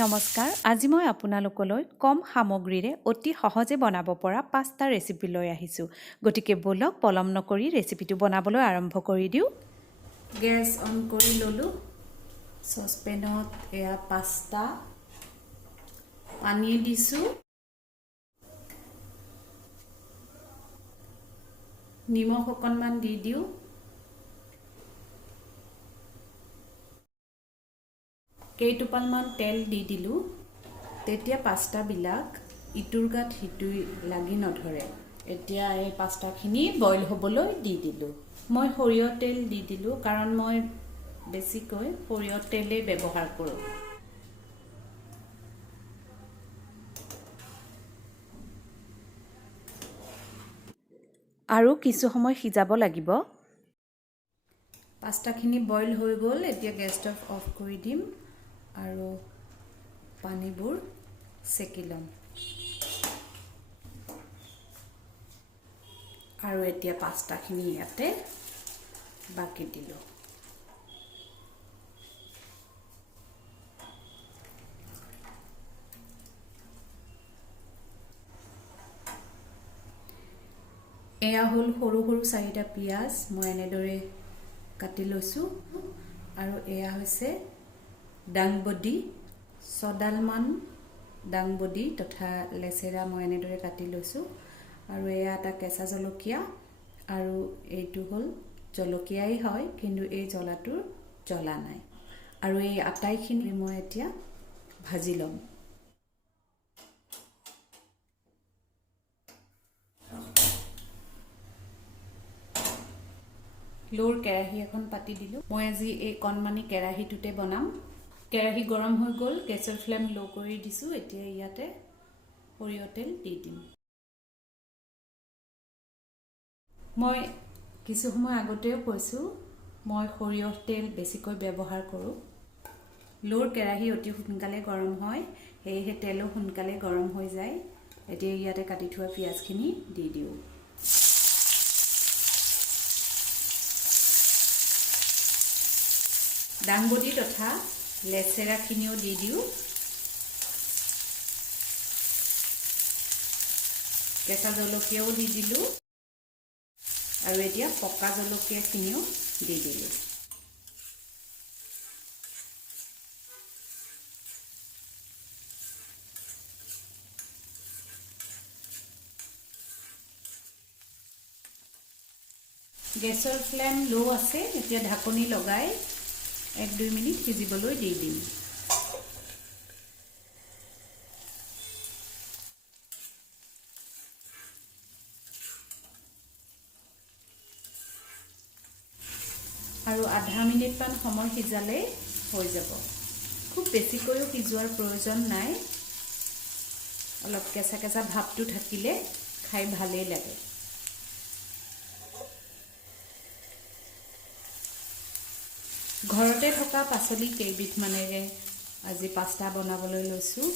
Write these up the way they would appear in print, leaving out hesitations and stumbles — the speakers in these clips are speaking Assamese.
নমস্কাৰ, আজি মই আপোনালোকলৈ কম সামগ্ৰীৰে অতি সহজে বনাব পৰা পাস্তা ৰেচিপি লৈ আহিছোঁ। গতিকে বলক পলম নকৰি ৰেচিপিটো বনাবলৈ আৰম্ভ কৰি দিওঁ। গেছ অন কৰি ল'লোঁ। চচপেনত এয়া পাস্তা পানী দিছোঁ। নিমখ অকণমান দি দিওঁ। কেইটোপালমান তেল দি দিলোঁ। তেতিয়া পাস্তাবিলাক ইটোৰ গাত সিটো লাগি নধৰে। এতিয়া এই পাস্তাখিনি বইল হ'বলৈ দি দিলোঁ। মই সৰিয়হ তেল দি দিলোঁ কাৰণ মই বেছিকৈ সৰিয়হ তেলেই ব্যৱহাৰ কৰোঁ। আৰু কিছু সময় সিজাব লাগিব। পাস্তাখিনি বইল হৈ গ'ল। এতিয়া গেছটো অফ কৰি দিম আৰু পানীবোৰ চেকি ল'ম। আৰু এতিয়া পাস্তাখিনি ইয়াতে বাকি দিলোঁ। এয়া হ'ল সৰু সৰু 4টা পিঁয়াজ মই এনেদৰে কাটি লৈছোঁ। আৰু এয়া হৈছে ডাংবডি 6ডালমান ডাংবডি তথা লেচেৰা মই এনেদৰে কাটি লৈছোঁ। আৰু এয়া এটা কেঁচা জলকীয়া আৰু এইটো হ'ল জলকীয়াই হয়, কিন্তু এই জ্বলাটোৰ জ্বলা নাই। আৰু এই আটাইখিনি মই এতিয়া ভাজি ল'ম। লোৰ কেৰাহী এখন পাতি দিলোঁ। মই আজি এই কণমানি কেৰাহীটোতে বনাম। কেৰাহী গৰম হৈ গ'ল। গেছৰ ফ্লেম ল' কৰি দিছোঁ। এতিয়া ইয়াতে সৰিয়হ তেল দি দিম। মই কিছু সময় আগতেও কৈছোঁ মই সৰিয়হ তেল বেছিকৈ ব্যৱহাৰ কৰোঁ। লোৰ কেৰাহী অতি সোনকালে গৰম হয়, সেয়েহে তেলো সোনকালে গৰম হৈ যায়। এতিয়া ইয়াতে কাটি থোৱা পিঁয়াজখিনি দি দিওঁ। ডাংবডি তথা লেচেৰাখিনিও দি দিওঁ। কেঁচা জলকীয়াও দি দিলোঁ আৰু এতিয়া পকা জলকীয়াখিনিও দি দিলোঁ। গেছৰ ফ্লেম ল' আছে। এতিয়া ঢাকনি লগাই 1-2 মিনিট সিজিবলৈ দি দিম। আৰু আধা মিনিটমান সময় সিজালে হৈ যাব। খুব বেছিকৈও সিজোৱাৰ প্ৰয়োজন নাই। অলপ কেঁচা কেঁচা ভাৱটো থাকিলে খাই ভালেই লাগে। ঘৰতে থকা পাচলি কেইবিধমানেৰে আজি পাস্তা বনাবলৈ লৈছোঁ।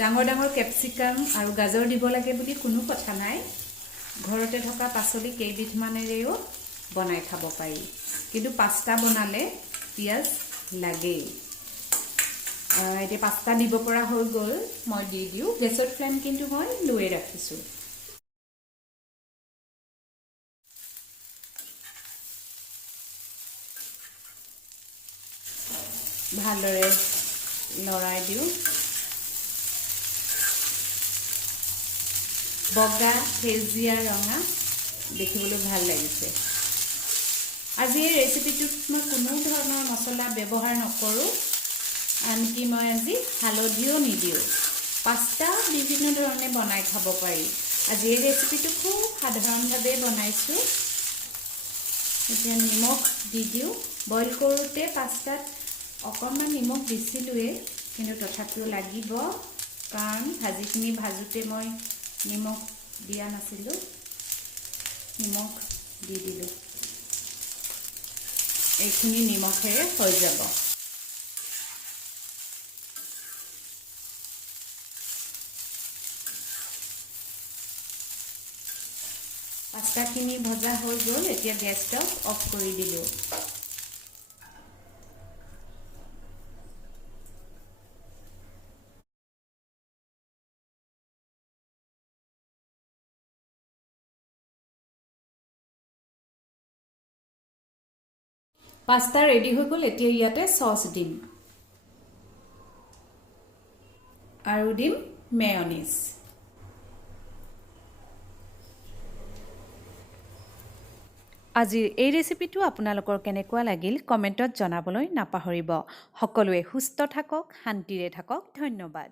ডাঙৰ ডাঙৰ কেপচিকাম আৰু গাজৰ দিব লাগে বুলি কোনো কথা নাই। ঘৰতে থকা পাচলি কেইবিধমানেৰেও বনাই খাব পাৰি, কিন্তু পাস্তা বনালে পিঁয়াজ লাগেই। এতিয়া পাস্তা দিব পৰা হৈ গ'ল। মই দি দিওঁ। গেছৰ ফ্লেম কিন্তু মই ল'য়ে ৰাখিছোঁ। ভালদৰে লৰাই দিওঁ। বগা, সেউজীয়া, ৰঙা দেখিবলৈ ভাল লাগিছে। আজি এই ৰেচিপিটোত মই কোনো ধৰণৰ মছলা ব্যৱহাৰ নকৰোঁ। আনকি মই আজি হালধিও নিদিওঁ। পাস্তা বিভিন্ন ধৰণে বনাই খাব পাৰি। আজি এই ৰেচিপিটো খুব সাধাৰণভাৱে বনাইছোঁ। এতিয়া নিমখ দি দিওঁ। বইল কৰোঁতে পাস্তাত অকণমান নিমখ দিছিলোঁৱেই, কিন্তু তথাপিও লাগিব কাৰণ ভাজিখিনি ভাজোঁতে মই নিমখ দিয়া নাছিলোঁ। নিমখ দি দিলোঁ। এইখিনি নিমখেৰে হৈ যাব। পাস্তাখিনি ভজা হৈ গ'ল। এতিয়া গেছটো অফ কৰি দিলোঁ। পাস্তা ৰেডি হৈ গ'ল। এতিয়া ইয়াতে চচ দিম আৰু দিম মেয়নিজ। আজিৰ এই ৰেচিপিটো আপোনালোকৰ কেনেকুৱা লাগিল কমেণ্টত জনাবলৈ নাপাহৰিব। সকলোৱে সুস্থ থাকক, শান্তিৰে থাকক। ধন্যবাদ।